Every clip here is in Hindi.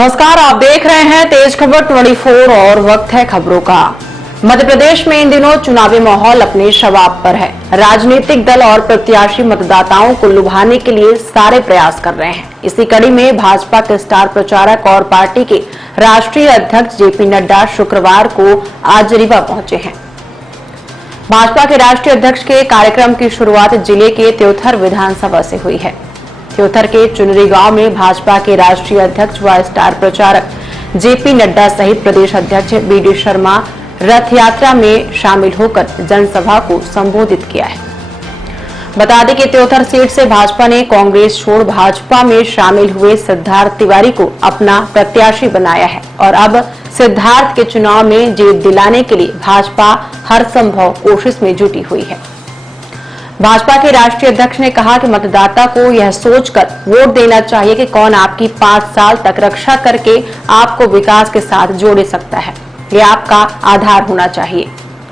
नमस्कार, आप देख रहे हैं तेज खबर 24 और वक्त है खबरों का। मध्य प्रदेश में इन दिनों चुनावी माहौल अपने शबाब पर है। राजनीतिक दल और प्रत्याशी मतदाताओं को लुभाने के लिए सारे प्रयास कर रहे हैं। इसी कड़ी में भाजपा के स्टार प्रचारक और पार्टी के राष्ट्रीय अध्यक्ष जेपी नड्डा शुक्रवार को आज रीवा पहुंचे हैं। भाजपा के राष्ट्रीय अध्यक्ष के कार्यक्रम की शुरुआत जिले के त्योथर विधानसभा से हुई है। त्योथर के चुनरी गांव में भाजपा के राष्ट्रीय अध्यक्ष व स्टार प्रचारक जेपी नड्डा सहित प्रदेश अध्यक्ष बीडी शर्मा रथ यात्रा में शामिल होकर जनसभा को संबोधित किया है। बता दें कि त्योथर सीट से भाजपा ने कांग्रेस छोड़ भाजपा में शामिल हुए सिद्धार्थ तिवारी को अपना प्रत्याशी बनाया है और अब सिद्धार्थ के चुनाव में जीत दिलाने के लिए भाजपा हर संभव कोशिश में जुटी हुई है। भाजपा के राष्ट्रीय अध्यक्ष ने कहा कि मतदाता को यह सोचकर वोट देना चाहिए कि कौन आपकी 5 साल तक रक्षा करके आपको विकास के साथ जोड़ सकता है। ये आपका आधार होना चाहिए।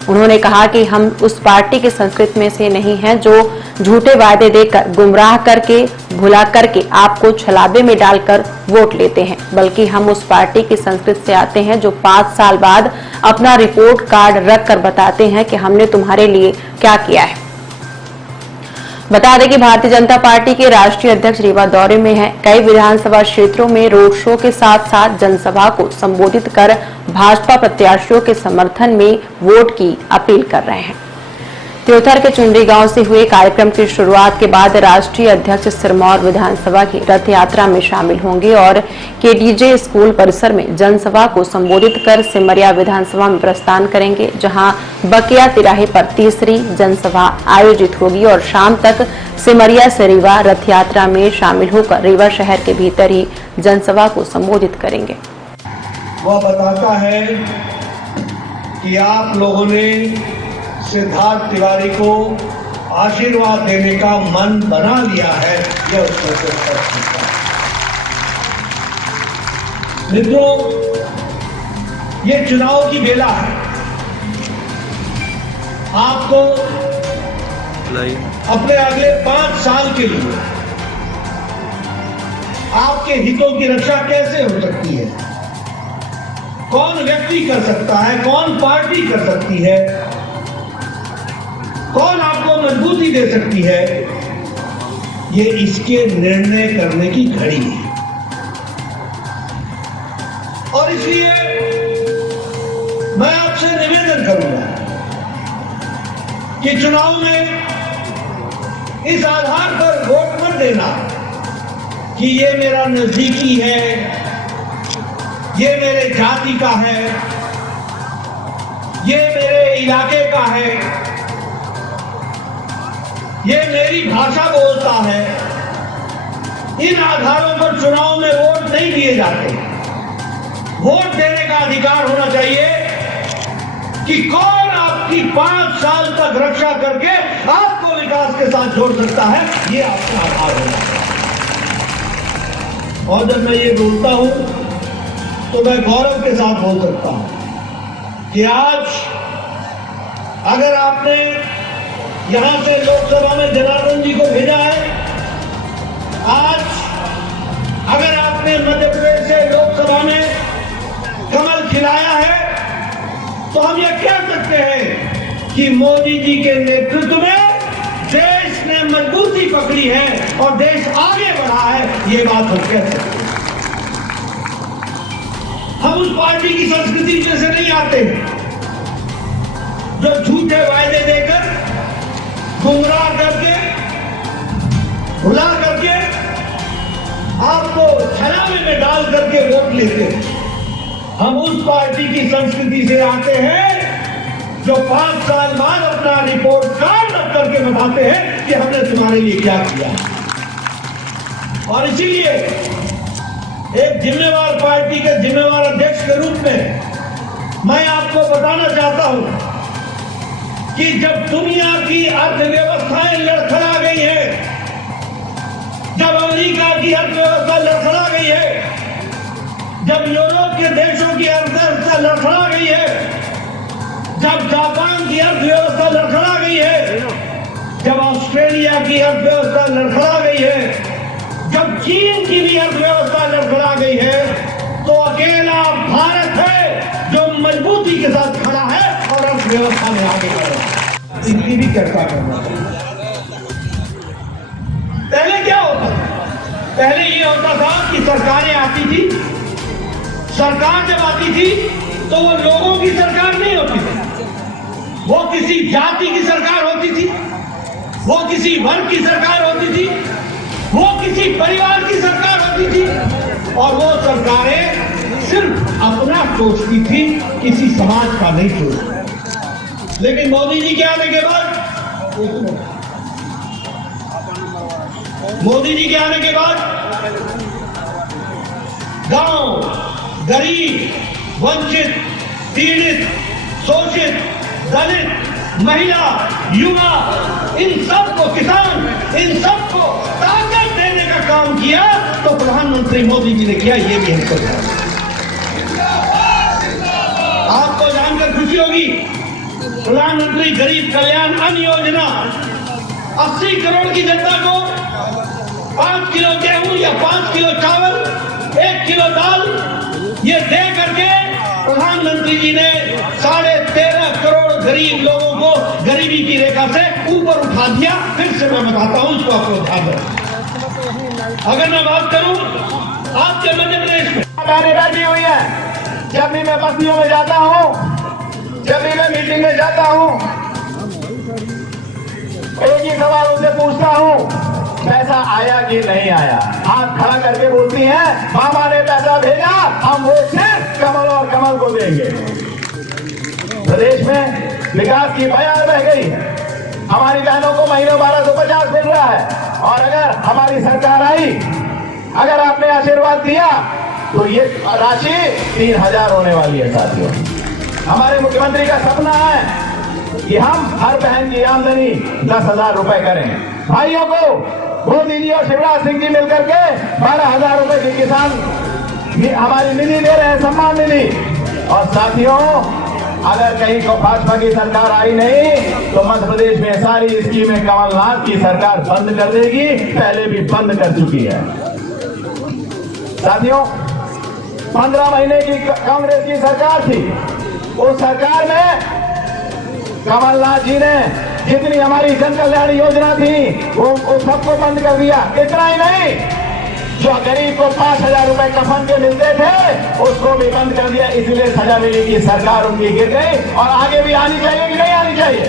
उन्होंने कहा कि हम उस पार्टी की संस्कृति में से नहीं हैं जो झूठे वायदे देकर गुमराह करके भुला करके आपको छलावे में डालकर वोट लेते हैं, बल्कि हम उस पार्टी की संस्कृति से आते हैं जो 5 साल बाद अपना रिपोर्ट कार्ड रख कर बताते हैं कि हमने तुम्हारे लिए क्या किया है। बता दें कि भारतीय जनता पार्टी के राष्ट्रीय अध्यक्ष रीवा दौरे में हैं। कई विधानसभा क्षेत्रों में रोड शो के साथ साथ जनसभा को संबोधित कर भाजपा प्रत्याशियों के समर्थन में वोट की अपील कर रहे हैं। त्योथर के चुनरी गांव से हुए कार्यक्रम की शुरुआत के बाद राष्ट्रीय अध्यक्ष सिरमौर विधानसभा की रथ यात्रा में शामिल होंगे और केडीजे स्कूल परिसर में जनसभा को संबोधित कर सिमरिया विधानसभा में प्रस्थान करेंगे, जहां बकिया तिराहे पर तीसरी जनसभा आयोजित होगी और शाम तक सिमरिया से रीवा रथ यात्रा में शामिल होकर रीवा शहर के भीतर ही जनसभा को संबोधित करेंगे। वह बताता है कि आप लोगों ने सिद्धार्थ तिवारी को आशीर्वाद देने का मन बना लिया है। यह उसमें से स्पष्ट है। मित्रों, ये चुनाव की बेला है। आपको अपने अगले 5 साल के लिए आपके हितों की रक्षा कैसे हो सकती है, कौन व्यक्ति कर सकता है, कौन पार्टी कर सकती है, कौन आपको मजबूती दे सकती है, ये इसके निर्णय करने की घड़ी है। और इसलिए मैं आपसे निवेदन करूंगा कि चुनाव में इस आधार पर वोट मत देना कि ये मेरा नजदीकी है, ये मेरे जाति का है, ये मेरे इलाके का है, ये मेरी भाषा बोलता है। इन आधारों पर चुनाव में वोट नहीं दिए जाते। वोट देने का अधिकार होना चाहिए कि कौन आपकी 5 साल तक रक्षा करके आपको विकास के साथ जोड़ सकता है, ये आपका आधार होना चाहिए। और जब मैं ये बोलता हूं तो मैं गौरव के साथ बोल सकता हूं कि आज अगर आपने यहां से लोकसभा में जनार्दन जी को भेजा है, आज अगर आपने मध्य प्रदेश से लोकसभा में कमल खिलाया है, तो हम ये कह सकते हैं कि मोदी जी के नेतृत्व में देश ने मजबूती पकड़ी है और देश आगे बढ़ा है। ये बात हम कह सकते हैं। हम उस पार्टी की संस्कृति में से नहीं आते जो झूठे वायदे देकर गुमराह करके भुला करके आपको छलावे में डाल करके वोट लेते हैं। हम उस पार्टी की संस्कृति से आते हैं जो 5 साल बाद अपना रिपोर्ट कार्ड रख करके बताते हैं कि हमने तुम्हारे लिए क्या किया। और इसीलिए एक जिम्मेवार पार्टी के जिम्मेवार अध्यक्ष के रूप में मैं आपको बताना चाहता हूं कि जब दुनिया की अर्थव्यवस्थाएं लड़खड़ा गई है, जब अमेरिका की अर्थव्यवस्था लड़खड़ा गई है, जब यूरोप के देशों की अर्थव्यवस्था लड़खड़ा गई है, जब जापान की अर्थव्यवस्था लड़खड़ा गई है, जब ऑस्ट्रेलिया की अर्थव्यवस्था लड़खड़ा गई है, जब चीन की भी अर्थव्यवस्था लड़खड़ा गई है, तो अकेला भारत है जो मजबूती के साथ खड़ा है और अर्थव्यवस्था में आगे बढ़ रहा है। इनकी भी चर्चा करना चाहिए। पहले क्या होता था? पहले ये होता था कि सरकारें आती थी, सरकार जब आती थी तो वो लोगों की सरकार नहीं होती थी, वो किसी जाति की सरकार होती थी, वो किसी वर्ग की सरकार होती थी, वो किसी परिवार की सरकार होती थी और वो सरकारें सिर्फ अपना सोचती थी, किसी समाज का नहीं सोचती। लेकिन मोदी जी के आने के बाद गांव, गरीब, वंचित, पीड़ित, शोषित, दलित, महिला, युवा, इन सबको, किसान, इन सबको ताकत देने का काम किया तो प्रधानमंत्री मोदी जी ने किया। ये भी हमको आपको जानकर खुशी होगी, प्रधानमंत्री गरीब कल्याण अन्न योजना 80 करोड़ की जनता को 5 किलो गेहूं या 5 किलो चावल, 1 किलो दाल ये दे करके प्रधानमंत्री जी ने 13.5 करोड़ गरीब लोगों को गरीबी की रेखा से ऊपर उठा दिया। फिर से मैं बताता हूं, इसको आपको ध्यान रखना। अगर मैं बात करूं आपके मध्य प्रदेश में मैंने बैठी हुई है, जब भी मैं बस्तियों में जाता हूं, जब भी मैं मीटिंग में जाता हूं, एक ही सवाल उनसे पूछता हूं, पैसा आया कि नहीं आया? हाथ खड़ा करके बोलती हैं, मामा ने पैसा भेजा, हम वो सिर्फ कमल और कमल को देंगे। प्रदेश में विकास की बयार बह गई है, हमारी बहनों को महीनों 1250 मिल रहा है और अगर हमारी सरकार आई, अगर आपने आशीर्वाद दिया तो ये राशि 3000 होने वाली है। साथियों, हमारे मुख्यमंत्री का सपना है कि हम हर बहन की आमदनी 10,000 रुपए करें। भाइयों को मोदी जी और शिवराज सिंह जी मिलकर के 12,000 रुपए की किसान हमारी निधि दे रहे हैं, सम्मान निधि। और साथियों, अगर कहीं को भाजपा की सरकार आई नहीं तो मध्य प्रदेश में सारी स्कीमें कमलनाथ की सरकार बंद कर देगी, पहले भी बंद कर चुकी है। साथियों, 15 महीने की कांग्रेस की सरकार थी, उस सरकार में कमलनाथ जी ने जितनी हमारी जन कल्याण योजना थी वो सबको बंद कर दिया। इतना ही नहीं, जो गरीब को 5,000 रुपए कफन के मिलते थे उसको भी बंद कर दिया। इसलिए सजा मिली की सरकार उनकी गिर गई और आगे भी आनी चाहिए कि नहीं आनी चाहिए?